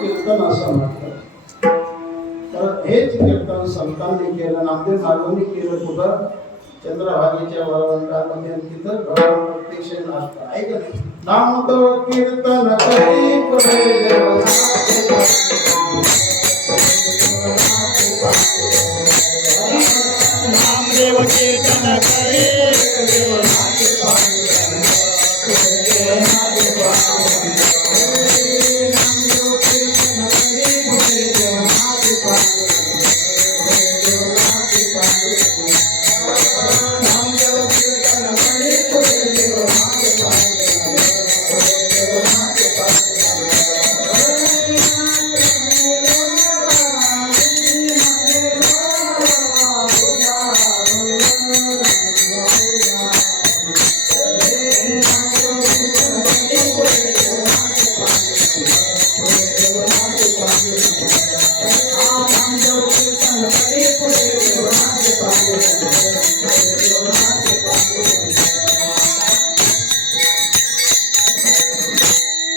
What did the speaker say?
कीर्तन असं म्हटलं. तर हेच कीर्तन संतांनी केलं, नामदेव महाराजांनी केलं. कुठं? चंद्रभागेच्या वरवंटामध्ये. तिथं भगवान प्रत्यक्ष नाचतात. ऐक नाम तो कीर्तन करी पुढे